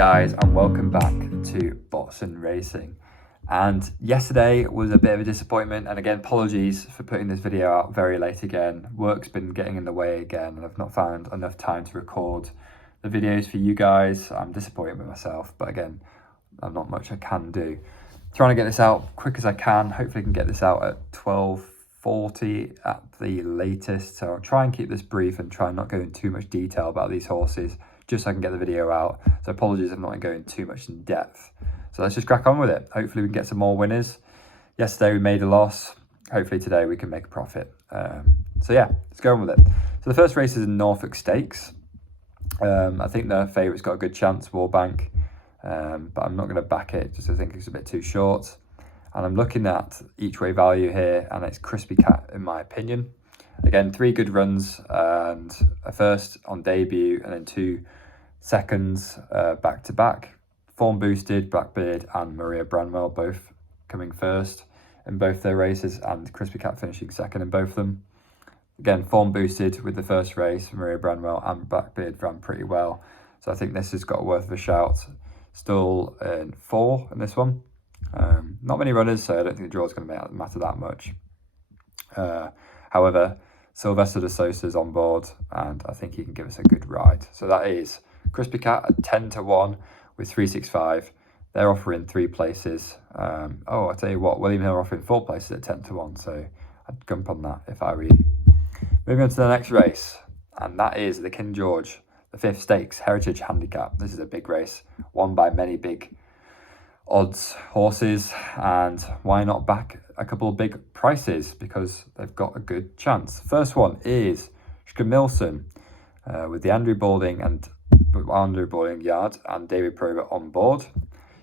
guys, and welcome back to Botson Racing. And yesterday was a bit of a disappointment, and again, apologies for putting this video out very late again. Work's been getting in the way again, and I've not found enough time to record the videos for you guys. I'm disappointed with myself, but again, there's not much I can do. Trying to get this out quick as I can. Hopefully I can get this out at 12:40 at the latest. So I'll try and keep this brief and try and not go into too much detail about these horses, just so I can get the video out. So apologies if I'm not going too much in depth. So let's just crack on with it. Hopefully we can get some more winners. Yesterday we made a loss. Hopefully today we can make a profit. So yeah, let's go on with it. So the first race is in Norfolk Stakes. I think the favourite's got a good chance, Warbank. But I'm not going to back it, just I think it's a bit too short. And I'm looking at each way value here, and it's Crispy Cat in my opinion. Again, 3 good runs, and a first on debut, and then 2 seconds back to back. Form boosted, Blackbeard and Maria Branwell both coming first in both their races, and Crispy Cat finishing second in both of them. Again, form boosted with the first race. Maria Branwell and Blackbeard ran pretty well, so I think this has got worth of a shout. Still in 4 in this one. Not many runners, so I don't think the draw is going to matter that much. However, Sylvester de Sosa's on board, and I think he can give us a good ride. So that is Crispy Cat at 10-1 with 365. They're offering 3 places. I'll tell you what, William Hill are offering 4 places at 10-1, so I'd jump on that if I were you. Moving on to the next race, and that is the King George, the 5th Stakes Heritage Handicap. This is a big race, won by many big odds horses, and why not back a couple of big prices, because they've got a good chance. First one is Schmilsson with the Andrew Balding yard and David Probert on board.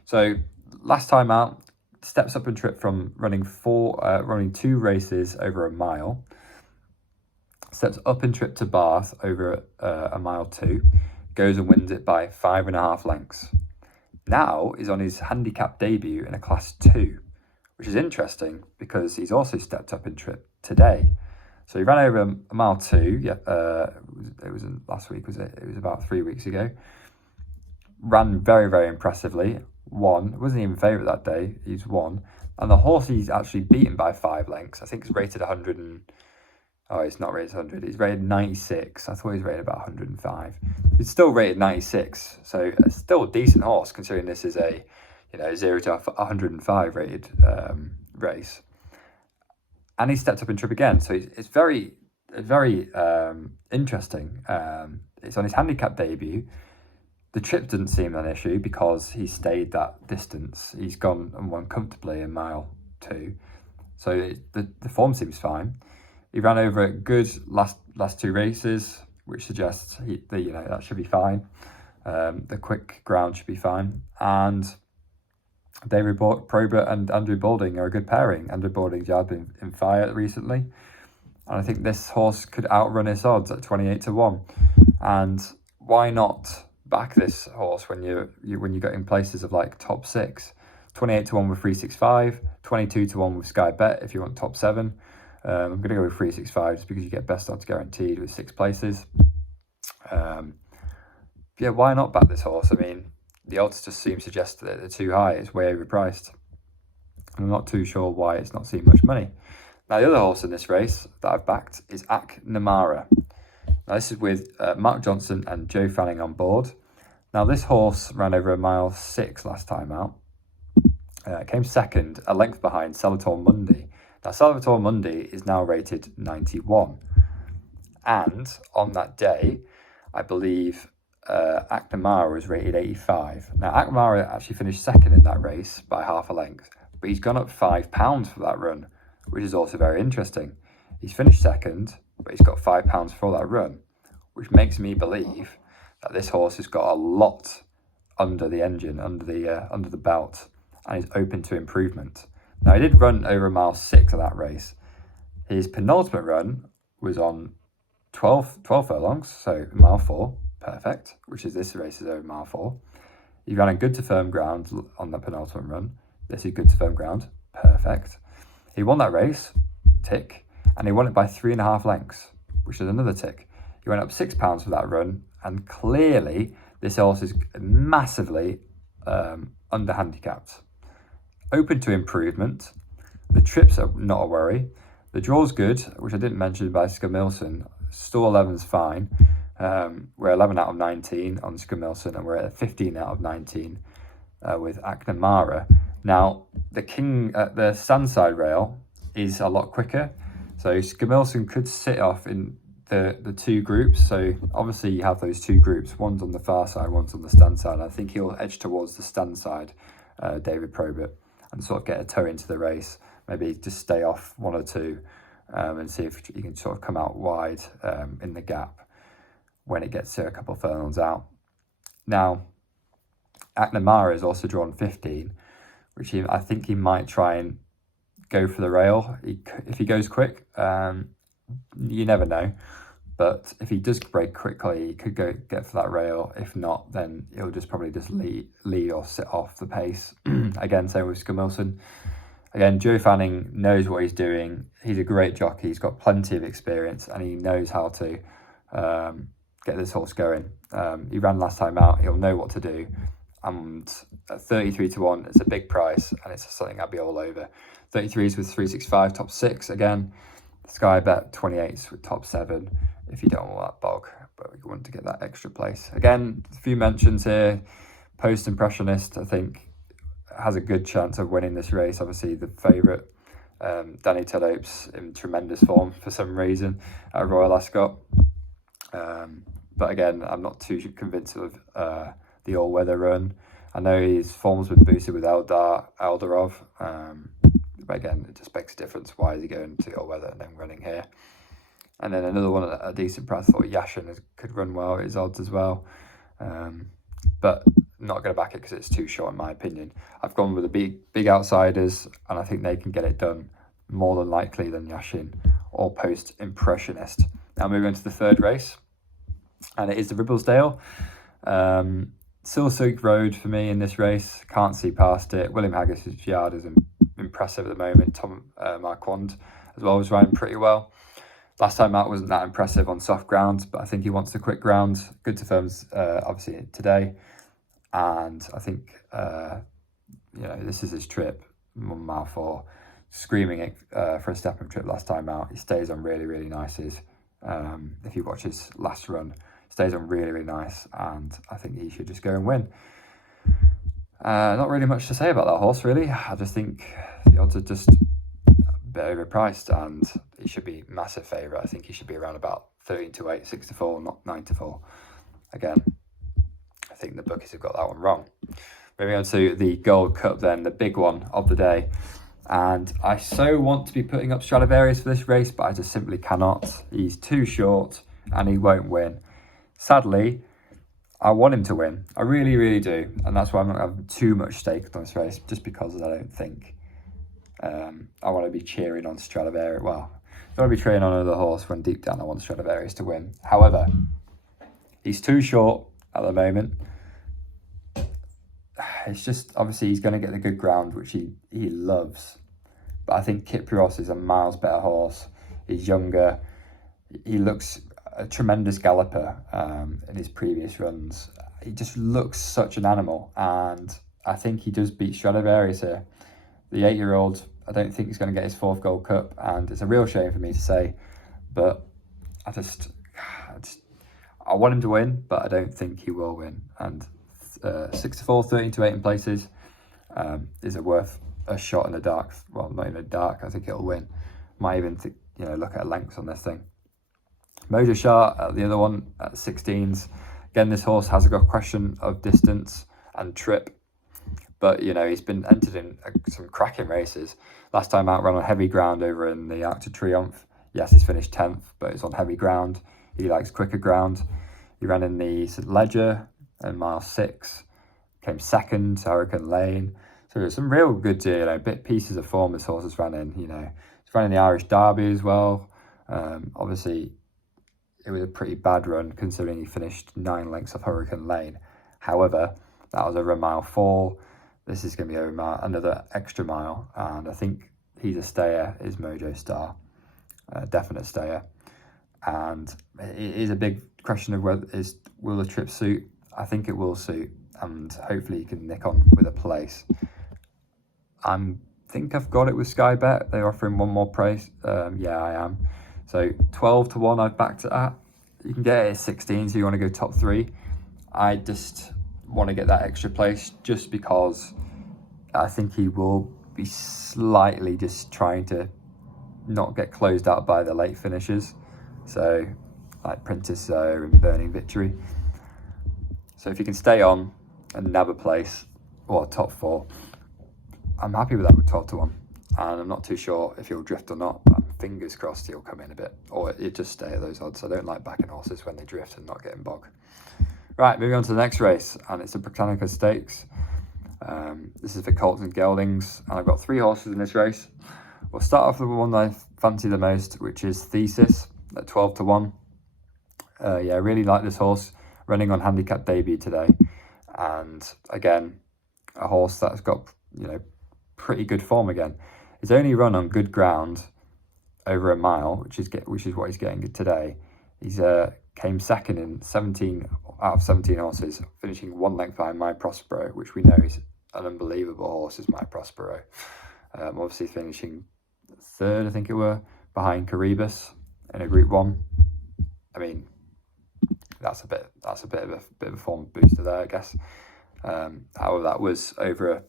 So last time out, steps up in trip from running 2 races over a mile. Steps up in trip to Bath over a mile 2, goes and wins it by 5.5 lengths. Now is on his handicap debut in a class 2, which is interesting because he's also stepped up in trip today. So he ran over a mile 2. It wasn't last week, was it? It was about 3 weeks ago. Ran very, very impressively. Won. Wasn't even favourite that day. He's won. And the horse he's actually beaten by 5 lengths. I think it's rated 100 and... Oh, it's not rated 100. He's rated 96. I thought he was rated about 105. He's still rated 96. So it's still a decent horse considering this is a 0 to 105 rated race. And he stepped up in trip again. So it's very interesting. It's on his handicap debut. The trip didn't seem an issue because he stayed that distance. He's gone and won comfortably in mile 2. So the form seems fine. He ran over a good last 2 races, which suggests that should be fine. The quick ground should be fine. And David Probert and Andrew Balding are a good pairing. Andrew Balding's yard been in fire recently, and I think this horse could outrun his odds at 28-1. And why not back this horse when you're getting places of like top 6? 28-1 with 365, 22-1 with Sky Bet if you want top 7. I'm going to go with 365 just because you get best odds guaranteed with 6 places. Yeah, why not back this horse? I mean, the odds just seem to suggest that they're too high. It's way overpriced. And I'm not too sure why it's not seeing much money. Now, the other horse in this race that I've backed is Achnamara. Now, this is with Mark Johnson and Joe Fanning on board. Now, this horse ran over a mile 6 last time out. Came second, a length behind Salvatore Mundi. Now, Salvatore Mundi is now rated 91. And on that day, I believe Achnamara was rated 85. Now, Achnamara actually finished second in that race by half a length, but he's gone up £5 for that run, which is also very interesting. He's finished second, but he's got £5 for that run, which makes me believe that this horse has got a lot under the engine, under the belt, and is open to improvement. Now, he did run over a mile 6 of that race. His penultimate run was on 12 furlongs, so mile 4, perfect, which is this race is over mile 4. He ran a good to firm ground on that penultimate run. This is good to firm ground, perfect. He won that race, tick, and he won it by 3.5 lengths, which is another tick. He went up £6 for that run, and clearly this horse is massively under-handicapped. Open to improvement. The trips are not a worry. The draw's good, which I didn't mention by Schmilsson. Stall 11's fine. We're 11 out of 19 on Schmilsson, and we're at 15 out of 19 with Achnamara. Now, the standside rail is a lot quicker, so Schmilsson could sit off in the two groups. So obviously you have those two groups, one's on the far side, one's on the stand side. I think he'll edge towards the stand side, David Probert, and sort of get a toe into the race, maybe just stay off one or two, and see if he can sort of come out wide in the gap when it gets to a couple of furlongs out. Now, Achnamara is also drawn 15, which I think he might try and go for the rail. If he goes quick, you never know. But if he does break quickly, he could get for that rail. If not, then he'll probably just lead or sit off the pace. Again, same with Schmilsson. Again, Joe Fanning knows what he's doing. He's a great jockey. He's got plenty of experience, and he knows how to get this horse going. He ran last time out. He'll know what to do. And at 33 to 1, it's a big price, and it's something I'd be all over. 33s with 365 top 6 again. Sky bet 28s with top 7 if you don't want that bog, but you want to get that extra place. Again, a few mentions here. Post Impressionist, I think, has a good chance of winning this race. Obviously, the favourite, Danny Tedopes, in tremendous form for some reason at Royal Ascot. But again, I'm not too convinced of the all-weather run. I know his form's been boosted with Eldarov. But again, it just makes a difference. Why is he going to all-weather and then running here? And then another one at a decent price. I thought Yashin could run well at his odds as well. But I'm not going to back it because it's too short in my opinion. I've gone with the big outsiders, and I think they can get it done more than likely than Yashin or Post Impressionist. Now moving on to the third race, and it is the Ribblesdale. Still Silk Road for me in this race. Can't see past it. William Haggis's yard is impressive at the moment. Tom Marquand as well was riding pretty well. Last time out wasn't that impressive on soft ground, but I think he wants the quick ground. Good to firms, obviously, today. And I think, this is his trip, 1 mile 4. Screaming it for a step-up trip last time out. He stays on really, really nice. If you watch his last run, stays on really, really nice. And I think he should just go and win. Not really much to say about that horse, really. I just think the odds are just a bit overpriced, and he should be massive favourite. I think he should be around about 13 to 8, 6 to 4, not 9 to 4. Again, I think the bookies have got that one wrong. Moving on to the Gold Cup then, the big one of the day. And I so want to be putting up Stradivarius for this race, but I just simply cannot. He's too short, and he won't win. Sadly, I want him to win. I really, really do. And that's why I'm not having too much stake on this race, just because I don't think I want to be cheering on Stradivarius. Well, I don't want to be cheering on another horse when deep down I want Stradivarius to win. However, he's too short at the moment. It's just, obviously, he's going to get the good ground, which he loves. But I think Kyprios is a miles better horse. He's younger. He looks a tremendous galloper in his previous runs. He just looks such an animal, and I think he does beat Stradivarius here. The 8-year-old, I don't think he's going to get his 4th Gold Cup, and it's a real shame for me to say, but I want him to win, but I don't think he will win. And 6 to 4, 13 to 8 in places is worth a shot in the dark. Well, not even dark. I think it'll win. Might even look at lengths on this thing. Mojo Shah, the other one at 16s. Again, this horse has got a question of distance and trip, but he's been entered in some cracking races. Last time out, ran on heavy ground over in the Arc de Triomphe. Yes, he's finished 10th, but it's on heavy ground. He likes quicker ground. He ran in the St Leger in mile 6, came 2nd to Hurricane Lane. So there's some real good, bit pieces of form this horse has ran in. He's ran in the Irish Derby as well. Obviously, it was a pretty bad run considering he finished 9 lengths off Hurricane Lane. However, that was over mile 4. This is going to be over another extra mile, and I think he's a stayer, is Mojo Star. Definite stayer. And it is a big question of will the trip suit. I think it will suit, and hopefully he can nick on with a place. I think I've got it with Sky Bet. They're offering one more price. Yeah, I am. So 12 to 1 I've backed it at. You can get it at 16, so you want to go top 3. I just want to get that extra place just because I think he will be slightly just trying to not get closed out by the late finishers. So like Princess and Burning Victory. So if you can stay on and nab a place or top 4, I'm happy with that with 12 to 1. And I'm not too sure if he'll drift or not, but fingers crossed he'll come in a bit, or it just stay at those odds. I don't like backing horses when they drift and not getting bogged. Right, moving on to the next race, and it's the Britannica Stakes. This is for Colts and Geldings, and I've got 3 horses in this race. We'll start off with the one I fancy the most, which is Thesis at 12 to 1. Yeah, I really like this horse, running on handicap debut today. And again, a horse that's got, pretty good form again. He's only run on good ground over a mile, which is what he's getting today. He's came second in 17 out of 17 horses, finishing 1 length behind My Prospero, which we know is an unbelievable horse, is My Prospero. Obviously finishing 3rd, I think it were, behind Kyprios in a Group 1. I mean, that's a bit of a form booster there, I guess. However, that was over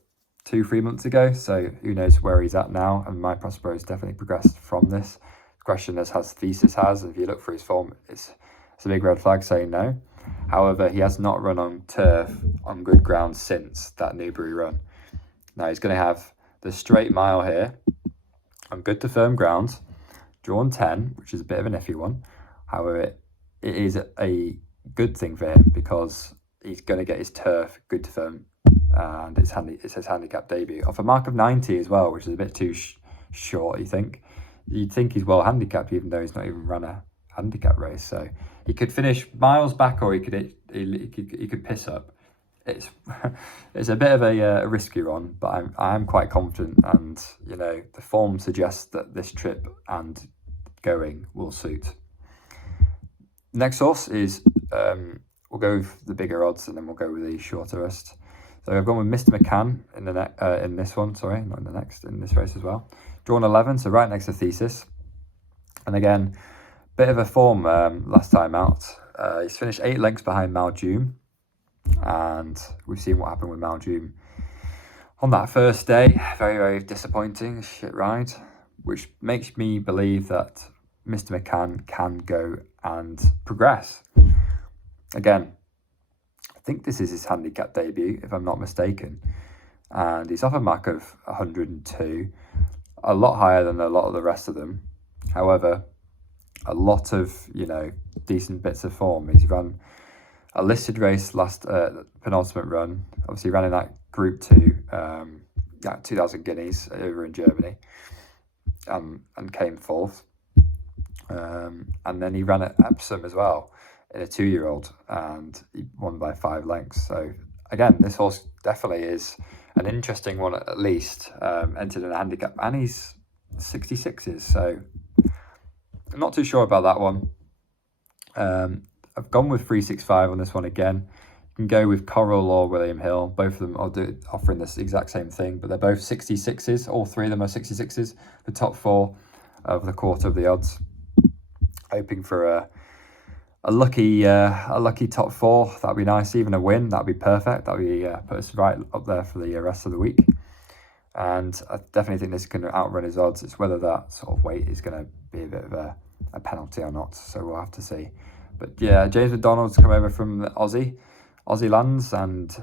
2-3 months ago, so who knows where he's at now. And My Prospero has definitely progressed from this. The question is, has Thesis has? If you look for his form, it's a big red flag saying no. However, he has not run on turf on good ground since that Newbury run. Now he's going to have the straight mile here on good to firm ground, drawn 10, which is a bit of an iffy one. However, it is a good thing for him because he's going to get his turf good to firm, and it's his handicap debut off a mark of 90 as well, which is a bit too short. You'd think he's well handicapped, even though he's not even run a handicap race. So he could finish miles back, or he could piss up. It's a bit of a risky one, but I'm quite confident, and the form suggests that this trip and going will suit. Next horse is we'll go with the bigger odds, and then we'll go with the shorter rest. So I've gone with Mr. McCann in this one, sorry, not in the next, in this race as well. Drawn 11, so right next to Thesis. And again, bit of a form last time out. He's finished 8 lengths behind Maljoom, and we've seen what happened with Maljoom on that first day. Very, very disappointing, shit ride, which makes me believe that Mr. McCann can go and progress. Again, I think this is his handicap debut, if I'm not mistaken, and he's off a mark of 102, a lot higher than a lot of the rest of them. However, a lot of decent bits of form. He's run a listed race last penultimate run, obviously ran in that Group 2 at 2,000 guineas over in Germany, and came 4th. And then he ran at Epsom as well in a 2-year-old, and he won by 5 lengths. So again, this horse definitely is an interesting one, at least. Entered in a handicap, and he's 66s, so I'm not too sure about that one. I've gone with 365 on this one again. You can go with Coral or William Hill. Both of them are offering this exact same thing, but they're both 66s. All 3 of them are 66s. The top 4 of the quarter of the odds. Hoping for a lucky top 4. That'd be nice. Even a win, that'd be perfect. That'd be put us right up there for the rest of the week. And I definitely think this can outrun his odds. It's whether that sort of weight is going to be a bit of a penalty or not. So we'll have to see. But yeah, James McDonald's come over from Aussie lands, and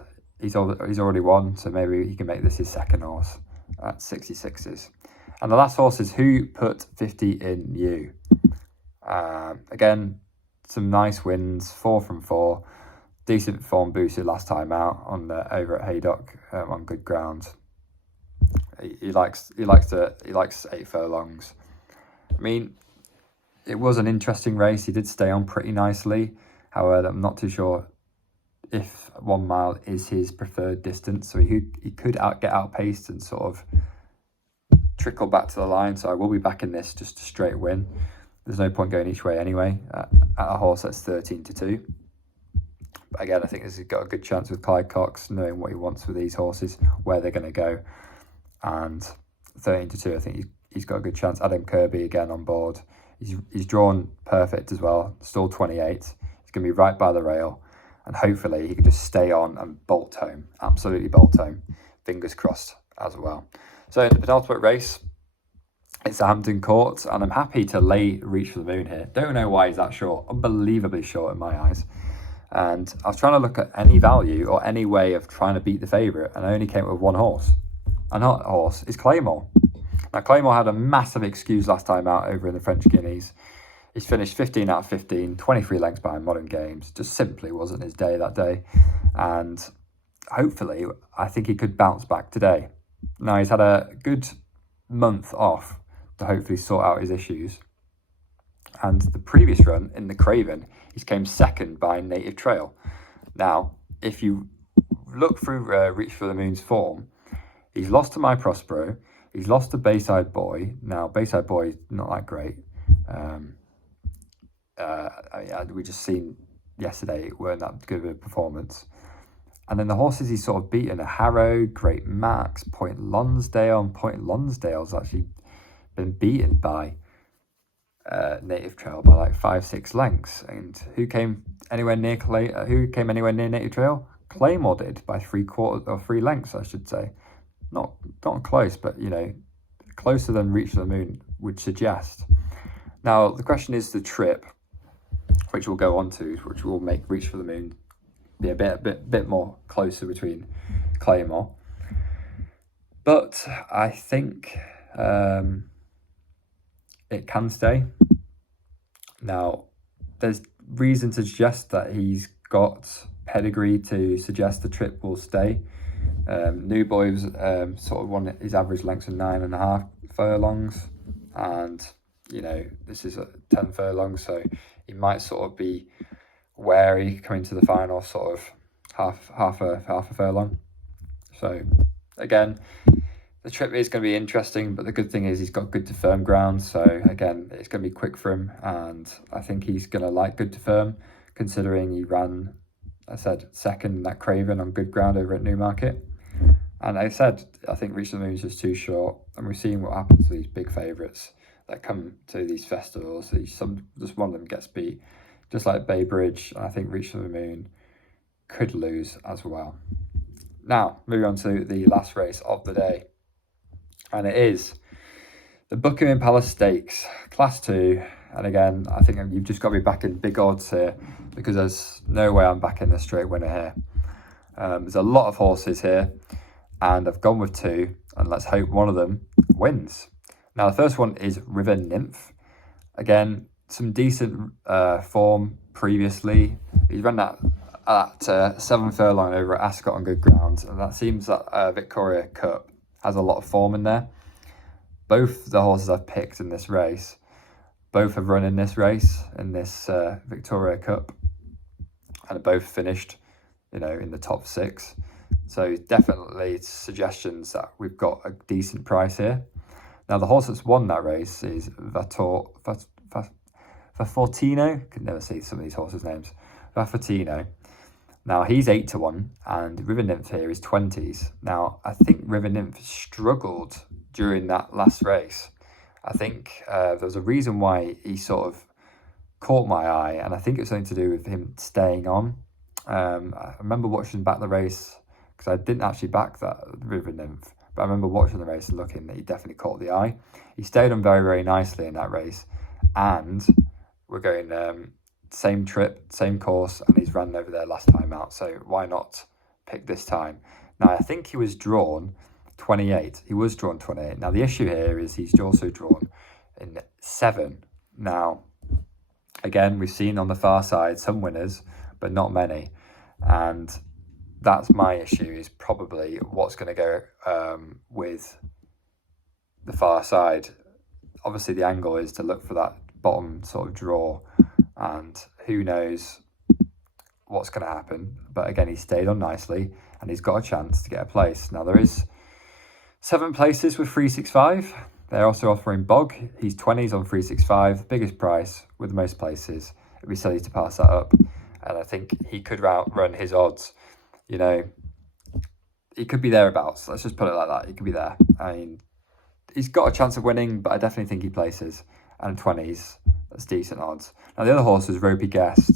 he's already won. So maybe he can make this his second horse at 66s. And the last horse is Whoputfiftyinyou. Again, some nice wins, 4 from 4, decent form boosted last time out on over at Haydock on good ground. He likes 8 furlongs. I mean, it was an interesting race. He did stay on pretty nicely. However, I'm not too sure if 1 mile is his preferred distance. So he could get outpaced and sort of trickle back to the line. So I will be backing this just a straight win. There's no point going each way anyway at a horse that's 13 to 2. But again, I think this has got a good chance with Clyde Cox, knowing what he wants with these horses, where they're going to go. And 13-2, I think he's got a good chance. Adam Kirby again on board. He's drawn perfect as well, stalled 28. He's going to be right by the rail. And hopefully he can just stay on and bolt home. Absolutely bolt home. Fingers crossed as well. So in the penultimate race, it's the Hampton Court, and I'm happy to lay Reach for the Moon here. Don't know why he's that short. Unbelievably short in my eyes. And I was trying to look at any value or any way of trying to beat the favourite, and I only came up with one horse. And that horse is Claymore. Now, Claymore had a massive excuse last time out over in the French Guineas. He's finished 15 out of 15, 23 lengths behind Modern Games. Just simply wasn't his day that day. And hopefully, I think he could bounce back today. Now, he's had a good month off to hopefully sort out his issues. And the previous run in the Craven, he came second behind Native Trail. Now, if you look through Reach for the Moon's form, he's lost to My Prospero. He's lost to Bayside Boy. Now, Bayside Boy, not that great. We just seen yesterday it weren't that good of a performance. And then the horses he's sort of beaten are Harrow, Great Max, Point Lonsdale. And Point Lonsdale's actually been beaten by Native Trail by like 5-6 lengths. And who came anywhere near Native Trail? Claymore did by 3 lengths, I should say. Not close, but closer than Reach for the Moon would suggest. Now the question is the trip, which we'll go on to, which will make Reach for the Moon be a bit more closer between Claymore. But I think it can stay. Now, there's reason to suggest that he's got pedigree to suggest the trip will stay. New Boy was sort of won his average lengths of 9.5 furlongs, and this is 10 furlongs, so he might sort of be wary coming to the final, sort of half a furlong. So again, the trip is going to be interesting, but the good thing is he's got good to firm ground. So again, it's going to be quick for him, and I think he's going to like good to firm, considering he ran, I said, second in that Craven on good ground over at Newmarket. And I said, I think Reach the Moon's just too short, and we're seeing what happens to these big favourites that come to these festivals. Just one of them gets beat, just like Bay Bridge. And I think Reach for the Moon could lose as well. Now, moving on to the last race of the day, and it is the Buckingham Palace Stakes, Class 2. And again, I think you've just got to be backing big odds here, because there's no way I'm backing a straight winner here. There's a lot of horses here, and I've gone with 2, and let's hope one of them wins. Now, the first one is River Nymph. Again, some decent form previously. He's run that at 7 furlong over at Ascot on good ground, and that seems that Victoria Cup has a lot of form in there. Both the horses I've picked in this race, both have run in this race, in this Victoria Cup, and both finished, in the top 6. So definitely suggestions that we've got a decent price here. Now the horse that's won that race is Vaffortino. Could never see some of these horses' names. Vaffortino. Now he's 8-1, and River Nymph here is 20s. Now I think River Nymph struggled during that last race. I think there was a reason why he sort of caught my eye, and I think it was something to do with him staying on. I remember watching back the race, because I didn't actually back that River Nymph, but I remember watching the race and looking that he definitely caught the eye. He stayed on very, very nicely in that race, and we're going same trip, same course, and he's ran over there last time out, so why not pick this time? Now I think he was drawn 28. He was drawn 28. Now the issue here is he's also drawn in 7. Now again, we've seen on the far side some winners, but not many, and that's my issue, is probably what's going to go with the far side. Obviously the angle is to look for that bottom sort of draw, and who knows what's going to happen. But again, he stayed on nicely, and he's got a chance to get a place. Now there is 7 places with 365. They're also offering Bog. He's 20s on 365, the biggest price with the most places. It'd be silly to pass that up. and I think he could outrun his odds. You know, he could be thereabouts. Let's just put it like that. He could be there. I mean, he's got a chance of winning, but I definitely think he places. And 20s, that's decent odds. Now, the other horse was Ropey Guest.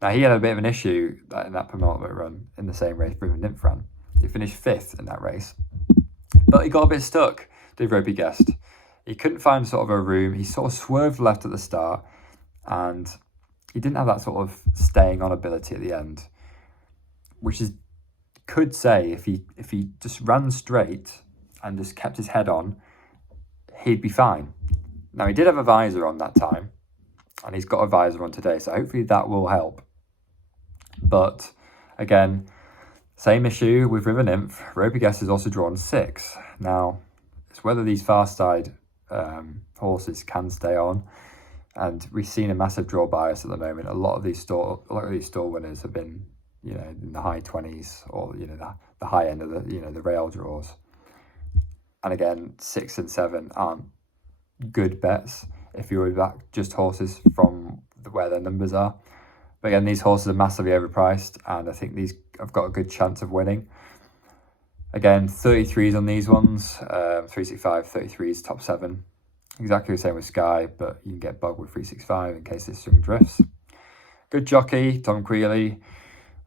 Now, he had a bit of an issue in that penultimate run in the same race Brim and Nymph ran. He finished 5th in that race. But he got a bit stuck, did Ropey Guest. He couldn't find sort of a room. He sort of swerved left at the start, and he didn't have that sort of staying on ability at the end, which is, could say if he just ran straight and just kept his head on, he'd be fine. Now, he did have a visor on that time, and he's got a visor on today, so hopefully that will help. But again, same issue with River Nymph. Ropey Guest has also drawn 6. Now, it's whether these fast side horses can stay on, and we've seen a massive draw bias at the moment. A lot of these store winners have been, you know, in the high 20s, or, you know, the high end of the, you know, the rail draws. And again, 6 and 7 aren't good bets if you were back just horses from where their numbers are. But again, these horses are massively overpriced, and I think these have got a good chance of winning. Again, 33s on these ones, 365, 33s, top 7. Exactly the same with Sky, but you can get bugged with 365 in case this string drifts. Good jockey, Tom Creeley,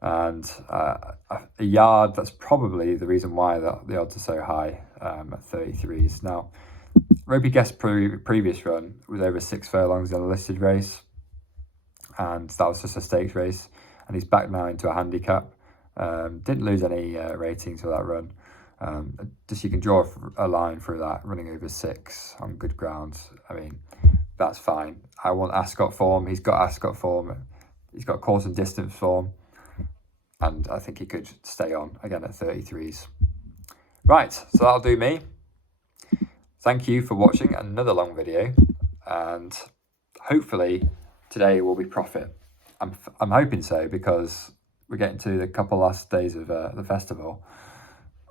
and a yard. That's probably the reason why the odds are so high at 33s. Now, Ropey Guest previous run was over 6 furlongs in a listed race, and that was just a stakes race, and he's back now into a handicap. Didn't lose any ratings for that run. Just you can draw a line through that, running over 6 on good grounds. I mean, that's fine. I want Ascot form. He's got Ascot form. He's got course and distance form, and I think he could stay on again at 33s. Right, so that'll do me. Thank you for watching another long video, and hopefully today will be profit. I'm hoping so, because we're getting to the couple last days of the festival,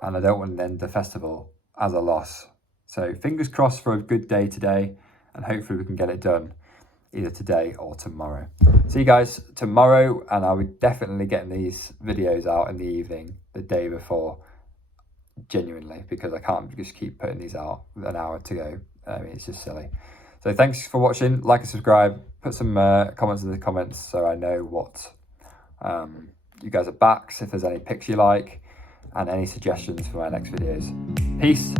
and I don't want to end the festival as a loss. So fingers crossed for a good day today, and hopefully we can get it done either today or tomorrow. See you guys tomorrow, and I'll be definitely getting these videos out in the evening, the day before, genuinely, because I can't just keep putting these out with an hour to go. I mean, it's just silly. So thanks for watching. Like and subscribe. Put some comments in the comments so I know what you guys are backs, if there's any picks you like, and any suggestions for my next videos. Peace.